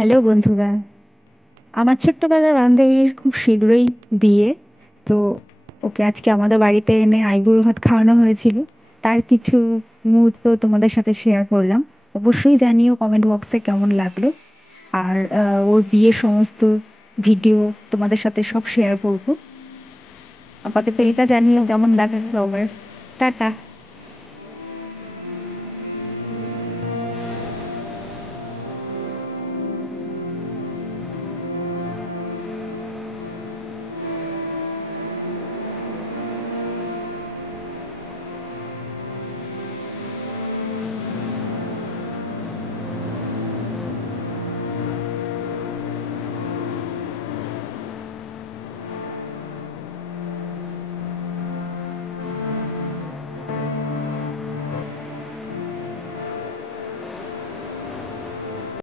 Hello বন্ধুরা, আমার ছোট্টবেলার বান্ধবীর খুব শীঘ্রই বিয়ে। তো ওকে আজকে আমাদের বাড়িতে এনে আইবুড়ো ভাত খাওয়ানো হয়েছিল। তার কিছু মুহূর্ত তোমাদের সাথে শেয়ার করলাম। অবশ্যই জানিও কমেন্ট বক্সে কেমন লাগলো। আর ওর বিয়ের সমস্ত ভিডিও তোমাদের সাথে সব শেয়ার করবো। আপাতত এটা জানিও কেমন লাগলো আমার। টাটা।